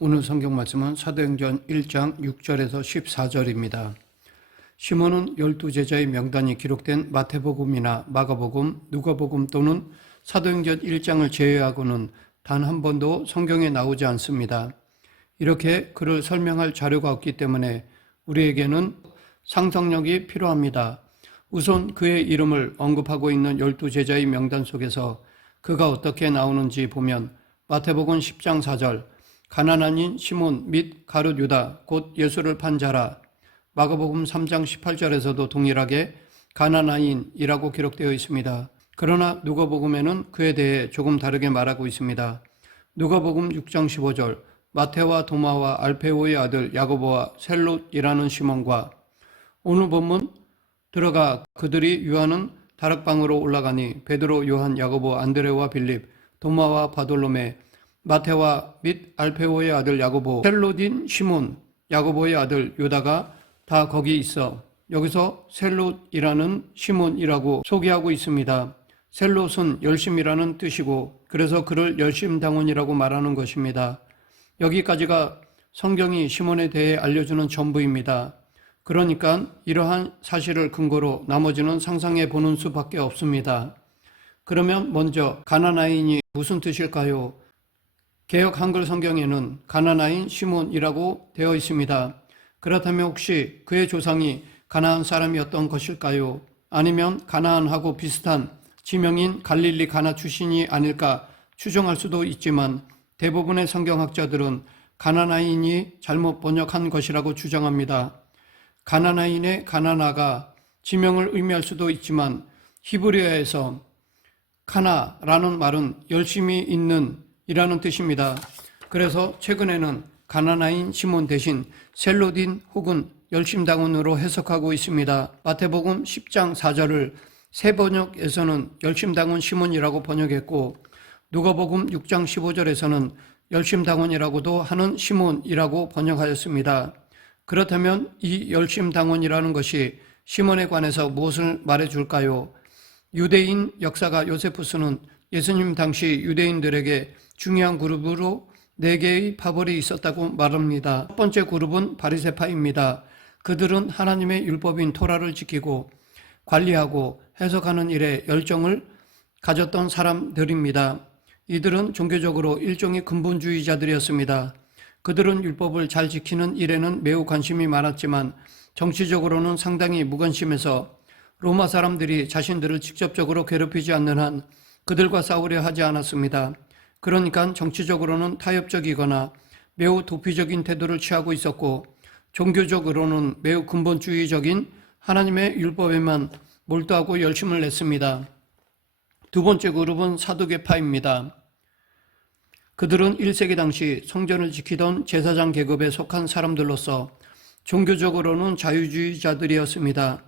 오늘 성경 말씀은 사도행전 1장 6절에서 14절입니다. 시몬은 12제자의 명단이 기록된 마태복음이나 마가복음, 누가복음 또는 사도행전 1장을 제외하고는 단 한 번도 성경에 나오지 않습니다. 이렇게 그를 설명할 자료가 없기 때문에 우리에게는 상상력이 필요합니다. 우선 그의 이름을 언급하고 있는 12제자의 명단 속에서 그가 어떻게 나오는지 보면 마태복음 10장 4절 가나안인 시몬 및 가룟 유다 곧 예수를 판 자라, 마가복음 3장 18절에서도 동일하게 가나안인이라고 기록되어 있습니다. 그러나 누가복음에는 그에 대해 조금 다르게 말하고 있습니다. 누가복음 6장 15절 마테와 도마와 알페오의 아들 야고보와 셀롯이라는 시몬과, 오늘 본문 들어가 그들이 유하는 다락방으로 올라가니 베드로, 요한, 야고보, 안드레와 빌립, 도마와 바돌로메, 마테와 및 알페오의 아들 야고보, 셀롯인 시몬, 야고보의 아들 유다가 다 거기 있어 여기서 셀롯이라는 시몬이라고 소개하고 있습니다. 셀롯은 열심이라는 뜻이고 그래서 그를 열심당원이라고 말하는 것입니다. 여기까지가 성경이 시몬에 대해 알려주는 전부입니다. 그러니까 이러한 사실을 근거로 나머지는 상상해 보는 수밖에 없습니다. 그러면 먼저 가나안인이 무슨 뜻일까요? 개역 한글 성경에는 가나안인 시몬이라고 되어 있습니다. 그렇다면 혹시 그의 조상이 가나안 사람이었던 것일까요? 아니면 가나안하고 비슷한 지명인 갈릴리 가나 출신이 아닐까 추정할 수도 있지만 대부분의 성경학자들은 가나안인이 잘못 번역한 것이라고 주장합니다. 가나안인의 가나나가 지명을 의미할 수도 있지만 히브리어에서 카나라는 말은 열심히 있는 이라는 뜻입니다. 그래서 최근에는 가나안인 시몬 대신 셀롯인 혹은 열심당원으로 해석하고 있습니다. 마태복음 10장 4절을 새 번역에서는 열심당원 시몬이라고 번역했고 누가복음 6장 15절에서는 열심당원이라고도 하는 시몬이라고 번역하였습니다. 그렇다면 이 열심당원이라는 것이 시몬에 관해서 무엇을 말해줄까요? 유대인 역사가 요세푸스는 예수님 당시 유대인들에게 중요한 그룹으로 4개의 파벌이 있었다고 말합니다. 첫 번째 그룹은 바리새파입니다. 그들은 하나님의 율법인 토라를 지키고 관리하고 해석하는 일에 열정을 가졌던 사람들입니다. 이들은 종교적으로 일종의 근본주의자들이었습니다. 그들은 율법을 잘 지키는 일에는 매우 관심이 많았지만 정치적으로는 상당히 무관심해서 로마 사람들이 자신들을 직접적으로 괴롭히지 않는 한 그들과 싸우려 하지 않았습니다. 그러니까 정치적으로는 타협적이거나 매우 도피적인 태도를 취하고 있었고 종교적으로는 매우 근본주의적인 하나님의 율법에만 몰두하고 열심을 냈습니다. 두 번째 그룹은 사두개파입니다. 그들은 1세기 당시 성전을 지키던 제사장 계급에 속한 사람들로서 종교적으로는 자유주의자들이었습니다.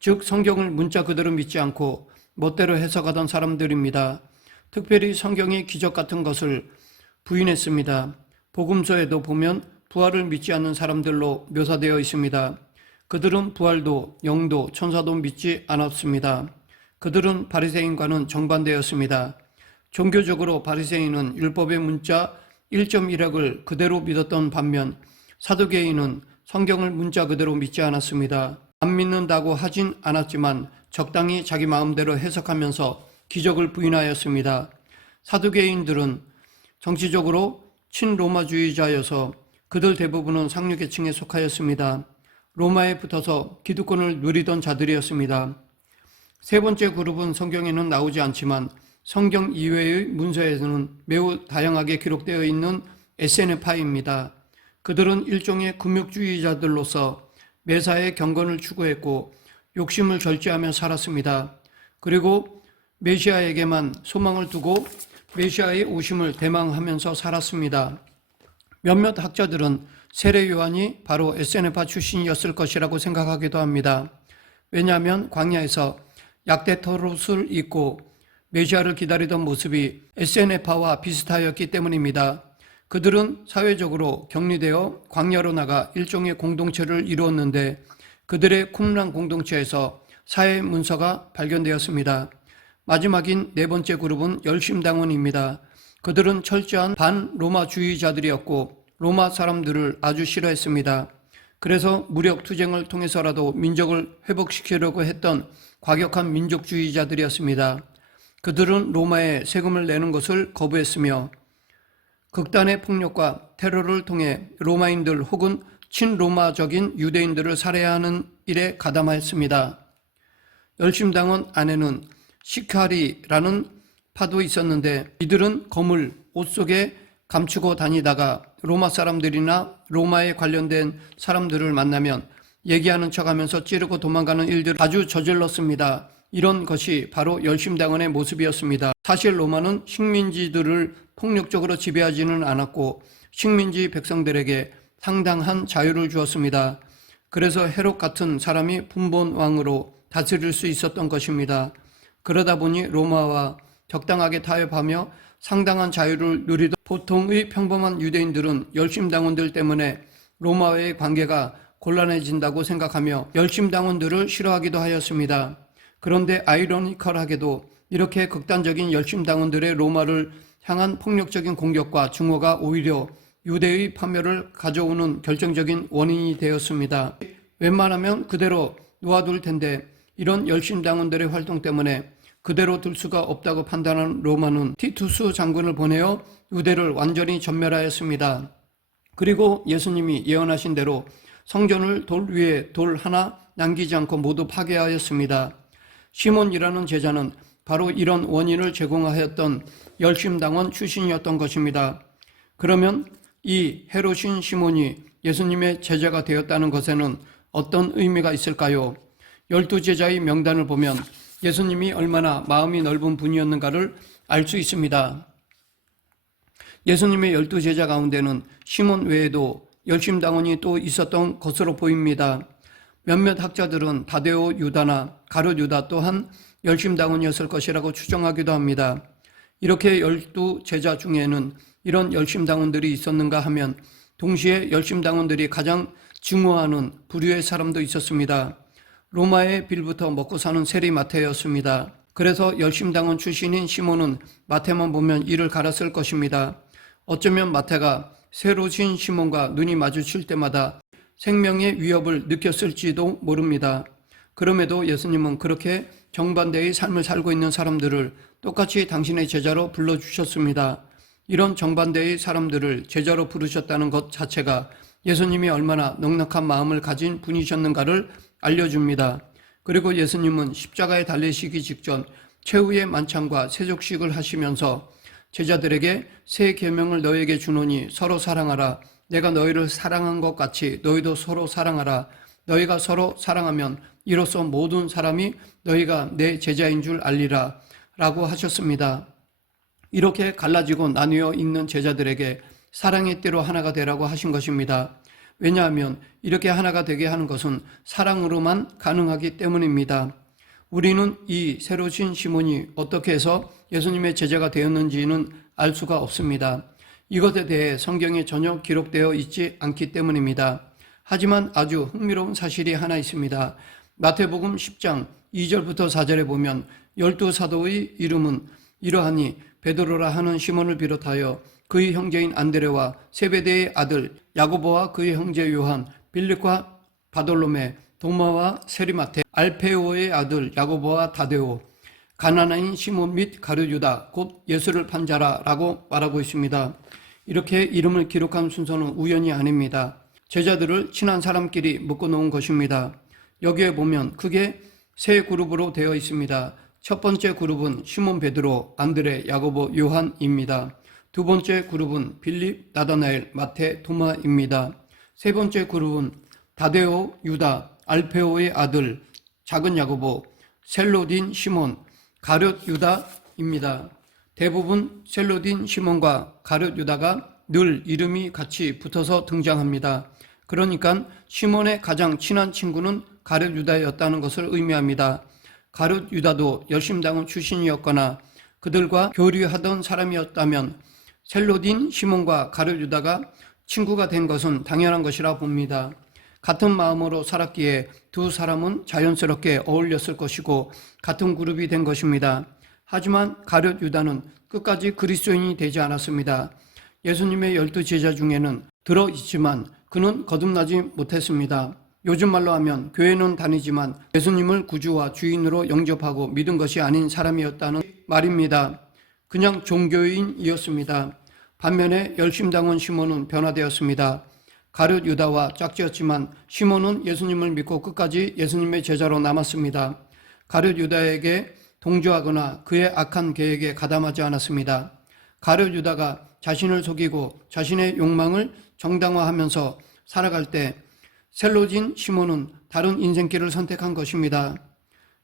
즉 성경을 문자 그대로 믿지 않고 멋대로 해석하던 사람들입니다. 특별히 성경의 기적 같은 것을 부인했습니다. 복음서에도 보면 부활을 믿지 않는 사람들로 묘사되어 있습니다. 그들은 부활도 영도 천사도 믿지 않았습니다. 그들은 바리새인과는 정반대였습니다. 종교적으로 바리새인은 율법의 문자 1.1핵을 그대로 믿었던 반면 사두개인은 성경을 문자 그대로 믿지 않았습니다. 안 믿는다고 하진 않았지만 적당히 자기 마음대로 해석하면서 기적을 부인하였습니다. 사두개인들은 정치적으로 친로마주의자여서 그들 대부분은 상류계층에 속하였습니다. 로마에 붙어서 기득권을 누리던 자들이었습니다. 세 번째 그룹은 성경에는 나오지 않지만 성경 이외의 문서에서는 매우 다양하게 기록되어 있는 에세네파입니다. 그들은 일종의 금욕주의자들로서 매사에 경건을 추구했고 욕심을 절제하며 살았습니다. 그리고 메시아에게만 소망을 두고 메시아의 오심을 대망하면서 살았습니다. 몇몇 학자들은 세례 요한이 바로 에세네파 출신이었을 것이라고 생각하기도 합니다. 왜냐하면 광야에서 약대토롯을 입고 메시아를 기다리던 모습이 에세네파와 비슷하였기 때문입니다. 그들은 사회적으로 격리되어 광야로 나가 일종의 공동체를 이루었는데 그들의 쿰란 공동체에서 사회 문서가 발견되었습니다. 마지막인 네 번째 그룹은 열심당원입니다. 그들은 철저한 반로마주의자들이었고 로마 사람들을 아주 싫어했습니다. 그래서 무력 투쟁을 통해서라도 민족을 회복시키려고 했던 과격한 민족주의자들이었습니다. 그들은 로마에 세금을 내는 것을 거부했으며 극단의 폭력과 테러를 통해 로마인들 혹은 친로마적인 유대인들을 살해하는 일에 가담하였습니다. 열심당원 안에는 시카리라는 파도 있었는데 이들은 검을 옷 속에 감추고 다니다가 로마 사람들이나 로마에 관련된 사람들을 만나면 얘기하는 척하면서 찌르고 도망가는 일들을 아주 저질렀습니다. 이런 것이 바로 열심당원의 모습이었습니다. 사실 로마는 식민지들을 폭력적으로 지배하지는 않았고 식민지 백성들에게 상당한 자유를 주었습니다. 그래서 헤롯 같은 사람이 분본왕으로 다스릴 수 있었던 것입니다. 그러다 보니 로마와 적당하게 타협하며 상당한 자유를 누리던 보통의 평범한 유대인들은 열심당원들 때문에 로마와의 관계가 곤란해진다고 생각하며 열심당원들을 싫어하기도 하였습니다. 그런데 아이러니컬하게도 이렇게 극단적인 열심당원들의 로마를 향한 폭력적인 공격과 증오가 오히려 유대의 파멸을 가져오는 결정적인 원인이 되었습니다. 웬만하면 그대로 놓아둘 텐데 이런 열심당원들의 활동 때문에 그대로 둘 수가 없다고 판단한 로마는 티투스 장군을 보내어 유대를 완전히 전멸하였습니다. 그리고 예수님이 예언하신 대로 성전을 돌 위에 돌 하나 남기지 않고 모두 파괴하였습니다. 시몬이라는 제자는 바로 이런 원인을 제공하였던 열심당원 출신이었던 것입니다. 그러면 이 헤롯인 시몬이 예수님의 제자가 되었다는 것에는 어떤 의미가 있을까요? 12제자의 명단을 보면 예수님이 얼마나 마음이 넓은 분이었는가를 알 수 있습니다. 예수님의 12제자 가운데는 시몬 외에도 열심당원이 또 있었던 것으로 보입니다. 몇몇 학자들은 다데오 유다나 가룟 유다 또한 열심당원이었을 것이라고 추정하기도 합니다. 이렇게 12제자 중에는 이런 열심당원들이 있었는가 하면 동시에 열심당원들이 가장 증오하는 부류의 사람도 있었습니다. 로마의 빌부터 먹고 사는 세리마태였습니다. 그래서 열심당원 출신인 시몬은 마태만 보면 이를 갈았을 것입니다. 어쩌면 마태가 새로신 시몬과 눈이 마주칠 때마다 생명의 위협을 느꼈을지도 모릅니다. 그럼에도 예수님은 그렇게 정반대의 삶을 살고 있는 사람들을 똑같이 당신의 제자로 불러주셨습니다. 이런 정반대의 사람들을 제자로 부르셨다는 것 자체가 예수님이 얼마나 넉넉한 마음을 가진 분이셨는가를 알려줍니다. 그리고 예수님은 십자가에 달리시기 직전 최후의 만찬과 세족식을 하시면서 제자들에게 새 계명을 너에게 주노니 서로 사랑하라. 내가 너희를 사랑한 것 같이 너희도 서로 사랑하라. 너희가 서로 사랑하면 이로써 모든 사람이 너희가 내 제자인 줄 알리라 라고 하셨습니다. 이렇게 갈라지고 나뉘어 있는 제자들에게 사랑의 띠로 하나가 되라고 하신 것입니다. 왜냐하면 이렇게 하나가 되게 하는 것은 사랑으로만 가능하기 때문입니다. 우리는 이 새로신 시몬이 어떻게 해서 예수님의 제자가 되었는지는 알 수가 없습니다. 이것에 대해 성경에 전혀 기록되어 있지 않기 때문입니다. 하지만 아주 흥미로운 사실이 하나 있습니다. 마태복음 10장 2절부터 4절에 보면 12사도의 이름은 이러하니 베드로라 하는 시몬을 비롯하여 그의 형제인 안드레와 세베대의 아들 야고보와 그의 형제 요한, 빌립과 바돌로메, 도마와 세리마테, 알페오의 아들 야고보와 다데오, 가나나인 시몬 및 가룟 유다 곧 예수를 판 자라라고 말하고 있습니다. 이렇게 이름을 기록한 순서는 우연이 아닙니다. 제자들을 친한 사람끼리 묶어놓은 것입니다. 여기에 보면 크게 세 그룹으로 되어 있습니다. 첫 번째 그룹은 시몬 베드로, 안드레, 야고보, 요한입니다. 두 번째 그룹은 빌립, 나다나엘, 마테, 도마입니다. 세 번째 그룹은 다데오, 유다, 알페오의 아들, 작은 야고보, 셀로딘, 시몬, 가룟 유다입니다. 대부분 셀로딘 시몬과 가룟 유다가 늘 이름이 같이 붙어서 등장합니다. 그러니까 시몬의 가장 친한 친구는 가룟 유다였다는 것을 의미합니다. 가룟 유다도 열심당원 출신이었거나 그들과 교류하던 사람이었다면 셀로딘 시몬과 가룟 유다가 친구가 된 것은 당연한 것이라 봅니다. 같은 마음으로 살았기에 두 사람은 자연스럽게 어울렸을 것이고 같은 그룹이 된 것입니다. 하지만 가룟 유다는 끝까지 그리스도인이 되지 않았습니다. 예수님의 12 제자 중에는 들어있지만 그는 거듭나지 못했습니다. 요즘 말로 하면 교회는 다니지만 예수님을 구주와 주인으로 영접하고 믿은 것이 아닌 사람이었다는 말입니다. 그냥 종교인이었습니다. 반면에 열심당원 시몬은 변화되었습니다. 가룟 유다와 짝지었지만 시몬은 예수님을 믿고 끝까지 예수님의 제자로 남았습니다. 가룟 유다에게 동조하거나 그의 악한 계획에 가담하지 않았습니다. 가룟 유다가 자신을 속이고 자신의 욕망을 정당화하면서 살아갈 때 셀로진 시몬은 다른 인생길을 선택한 것입니다.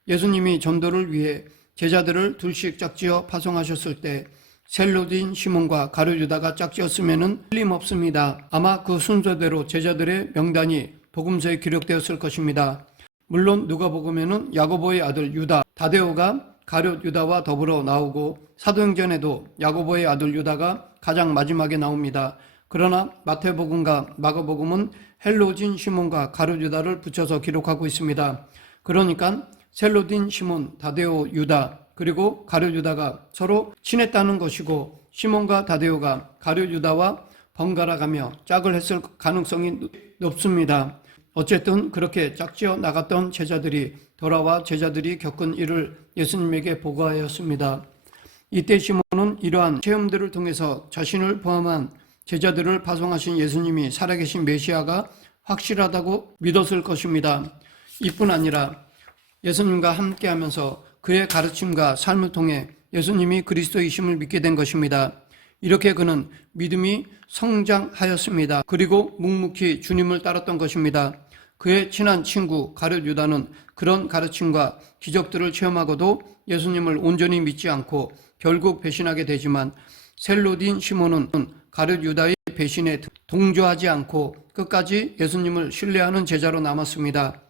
예수님이 전도를 위해 제자들을 둘씩 짝지어 파송하셨을 때 셀로딘 시몬과 가룟 유다가 짝지었으면 틀림없습니다. 아마 그 순서대로 제자들의 명단이 복음서에 기록되었을 것입니다. 물론 누가복음에는 야고보의 아들 유다, 다데오가 가룟 유다와 더불어 나오고 사도행전에도 야고보의 아들 유다가 가장 마지막에 나옵니다. 그러나 마태복음과 마가복음은 헬로진 시몬과 가룟 유다를 붙여서 기록하고 있습니다. 그러니까 셀로딘 시몬, 다데오 유다, 그리고 가룟 유다가 서로 친했다는 것이고 시몬과 다데오가 가룟 유다와 번갈아가며 짝을 했을 가능성이 높습니다. 어쨌든 그렇게 짝지어 나갔던 제자들이 돌아와 제자들이 겪은 일을 예수님에게 보고하였습니다. 이때 시몬은 이러한 체험들을 통해서 자신을 포함한 제자들을 파송하신 예수님이 살아계신 메시아가 확실하다고 믿었을 것입니다. 이뿐 아니라 예수님과 함께하면서 그의 가르침과 삶을 통해 예수님이 그리스도이심을 믿게 된 것입니다. 이렇게 그는 믿음이 성장하였습니다. 그리고 묵묵히 주님을 따랐던 것입니다. 그의 친한 친구 가룟 유다는 그런 가르침과 기적들을 체험하고도 예수님을 온전히 믿지 않고 결국 배신하게 되지만 셀로딘 시몬은 가룟 유다의 배신에 동조하지 않고 끝까지 예수님을 신뢰하는 제자로 남았습니다.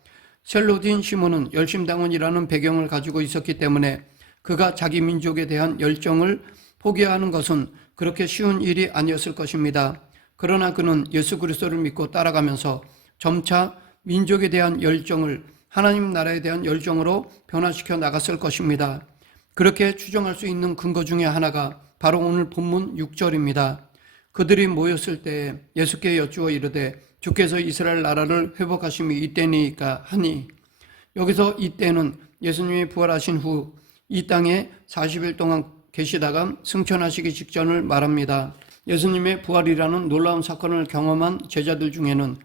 셀로딘 시몬은 열심당원이라는 배경을 가지고 있었기 때문에 그가 자기 민족에 대한 열정을 포기하는 것은 그렇게 쉬운 일이 아니었을 것입니다. 그러나 그는 예수 그리스도를 믿고 따라가면서 점차 민족에 대한 열정을 하나님 나라에 대한 열정으로 변화시켜 나갔을 것입니다. 그렇게 추정할 수 있는 근거 중에 하나가 바로 오늘 본문 6절입니다. 그들이 모였을 때 예수께 여쭈어 이르되 주께서 이스라엘 나라를 회복하심이 이때니까 하니, 여기서 이때는 예수님이 부활하신 후 이 땅에 40일 동안 계시다가 승천하시기 직전을 말합니다. 예수님의 부활이라는 놀라운 사건을 경험한 제자들 중에는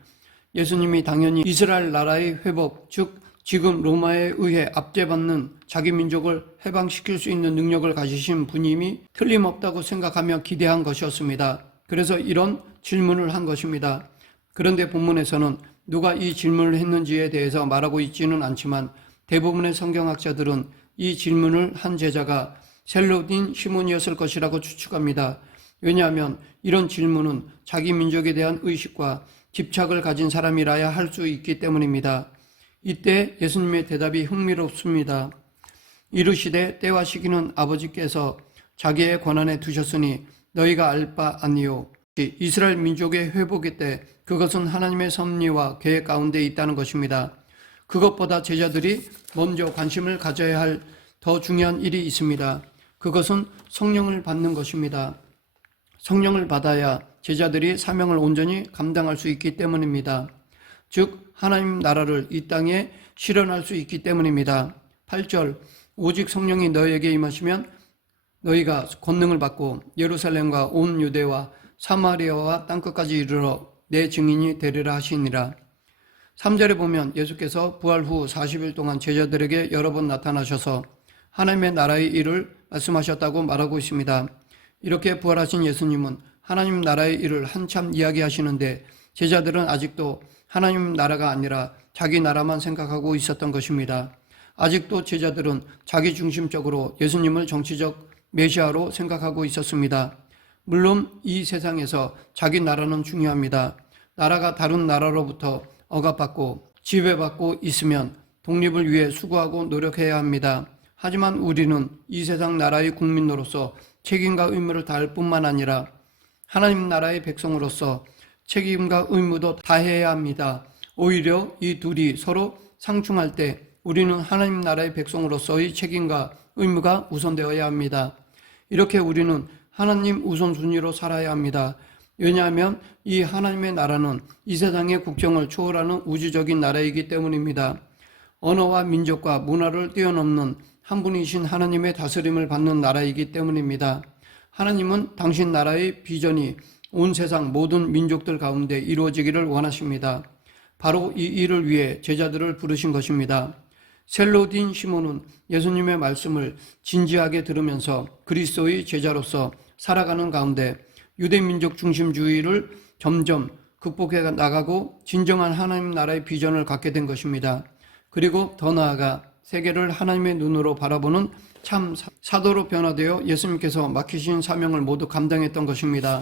예수님이 당연히 이스라엘 나라의 회복, 즉 지금 로마에 의해 압제받는 자기 민족을 해방시킬 수 있는 능력을 가지신 분임이 틀림없다고 생각하며 기대한 것이었습니다. 그래서 이런 질문을 한 것입니다. 그런데 본문에서는 누가 이 질문을 했는지에 대해서 말하고 있지는 않지만 대부분의 성경학자들은 이 질문을 한 제자가 셀로딘 시몬이었을 것이라고 추측합니다. 왜냐하면 이런 질문은 자기 민족에 대한 의식과 집착을 가진 사람이라야 할 수 있기 때문입니다. 이때 예수님의 대답이 흥미롭습니다. 이르시되 때와 시기는 아버지께서 자기의 권한에 두셨으니 너희가 알 바 아니요. 이스라엘 민족의 회복의 때 그것은 하나님의 섭리와 계획 가운데 있다는 것입니다. 그것보다 제자들이 먼저 관심을 가져야 할 더 중요한 일이 있습니다. 그것은 성령을 받는 것입니다. 성령을 받아야 제자들이 사명을 온전히 감당할 수 있기 때문입니다. 즉 하나님 나라를 이 땅에 실현할 수 있기 때문입니다. 8절 오직 성령이 너희에게 임하시면 너희가 권능을 받고 예루살렘과 온 유대와 사마리아와 땅끝까지 이르러 내 증인이 되리라 하시니라. 3절에 보면 예수께서 부활 후 40일 동안 제자들에게 여러 번 나타나셔서 하나님의 나라의 일을 말씀하셨다고 말하고 있습니다. 이렇게 부활하신 예수님은 하나님 나라의 일을 한참 이야기하시는데 제자들은 아직도 하나님 나라가 아니라 자기 나라만 생각하고 있었던 것입니다. 아직도 제자들은 자기 중심적으로 예수님을 정치적 메시아로 생각하고 있었습니다. 물론 이 세상에서 자기 나라는 중요합니다. 나라가 다른 나라로부터 억압받고 지배받고 있으면 독립을 위해 수고하고 노력해야 합니다. 하지만 우리는 이 세상 나라의 국민으로서 책임과 의무를 다할 뿐만 아니라 하나님 나라의 백성으로서 책임과 의무도 다해야 합니다. 오히려 이 둘이 서로 상충할 때 우리는 하나님 나라의 백성으로서의 책임과 의무가 우선되어야 합니다. 이렇게 우리는 하나님 우선순위로 살아야 합니다. 왜냐하면 이 하나님의 나라는 이 세상의 국경을 초월하는 우주적인 나라이기 때문입니다. 언어와 민족과 문화를 뛰어넘는 한 분이신 하나님의 다스림을 받는 나라이기 때문입니다. 하나님은 당신 나라의 비전이 온 세상 모든 민족들 가운데 이루어지기를 원하십니다. 바로 이 일을 위해 제자들을 부르신 것입니다. 셀로딘 시몬은 예수님의 말씀을 진지하게 들으면서 그리스도의 제자로서 살아가는 가운데 유대민족 중심주의를 점점 극복해 나가고 진정한 하나님 나라의 비전을 갖게 된 것입니다. 그리고 더 나아가 세계를 하나님의 눈으로 바라보는 참 사도로 변화되어 예수님께서 맡기신 사명을 모두 감당했던 것입니다.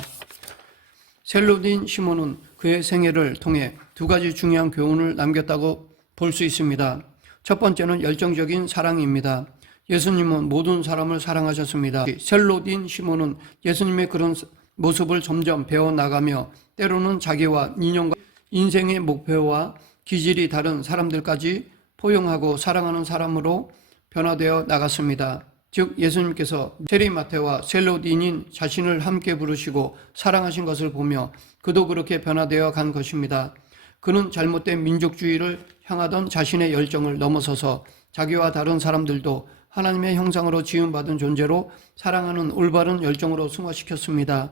셀로딘 시몬은 그의 생애를 통해 두 가지 중요한 교훈을 남겼다고 볼 수 있습니다. 첫 번째는 열정적인 사랑입니다. 예수님은 모든 사람을 사랑하셨습니다. 셀로딘 시몬은 예수님의 그런 모습을 점점 배워나가며 때로는 자기와 인연과 인생의 목표와 기질이 다른 사람들까지 포용하고 사랑하는 사람으로 변화되어 나갔습니다. 즉 예수님께서 세리마테와 셀로딘인 자신을 함께 부르시고 사랑하신 것을 보며 그도 그렇게 변화되어 간 것입니다. 그는 잘못된 민족주의를 향하던 자신의 열정을 넘어서서 자기와 다른 사람들도 하나님의 형상으로 지음받은 존재로 사랑하는 올바른 열정으로 승화시켰습니다.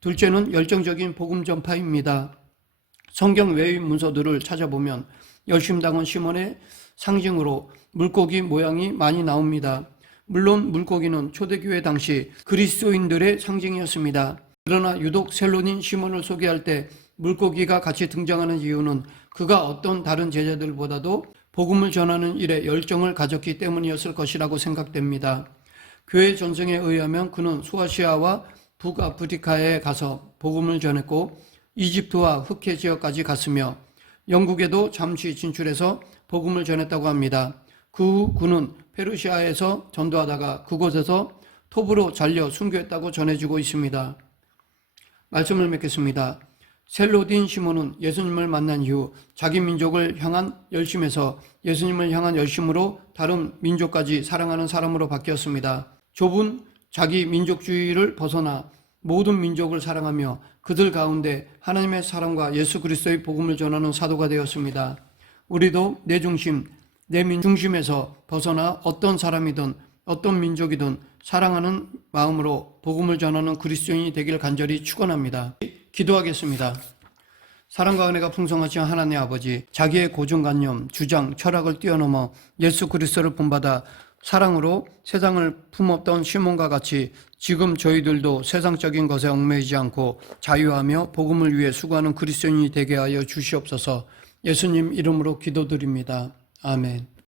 둘째는 열정적인 복음 전파입니다. 성경 외의 문서들을 찾아보면 열심당원 시몬의 상징으로 물고기 모양이 많이 나옵니다. 물론 물고기는 초대교회 당시 그리스도인들의 상징이었습니다. 그러나 유독 셀로딘 시몬을 소개할 때 물고기가 같이 등장하는 이유는 그가 어떤 다른 제자들보다도 복음을 전하는 일에 열정을 가졌기 때문이었을 것이라고 생각됩니다. 교회 전승에 의하면 그는 소아시아와 북아프리카에 가서 복음을 전했고 이집트와 흑해 지역까지 갔으며 영국에도 잠시 진출해서 복음을 전했다고 합니다. 그 후 그는 페르시아에서 전도하다가 그곳에서 톱으로 잘려 순교했다고 전해지고 있습니다. 말씀을 맺겠습니다. 셀로딘 시몬은 예수님을 만난 이후 자기 민족을 향한 열심에서 예수님을 향한 열심으로 다른 민족까지 사랑하는 사람으로 바뀌었습니다. 좁은 자기 민족주의를 벗어나 모든 민족을 사랑하며 그들 가운데 하나님의 사랑과 예수 그리스도의 복음을 전하는 사도가 되었습니다. 우리도 내 중심, 내 민 중심에서 벗어나 어떤 사람이든 어떤 민족이든 사랑하는 마음으로 복음을 전하는 그리스도인이 되길 간절히 축원합니다. 기도하겠습니다. 사랑과 은혜가 풍성하신 하나님 아버지, 자기의 고정관념, 주장, 철학을 뛰어넘어 예수 그리스도를 본받아 사랑으로 세상을 품었던 시몬과 같이 지금 저희들도 세상적인 것에 얽매이지 않고 자유하며 복음을 위해 수고하는 그리스도인이 되게 하여 주시옵소서. 예수님 이름으로 기도드립니다. 아멘.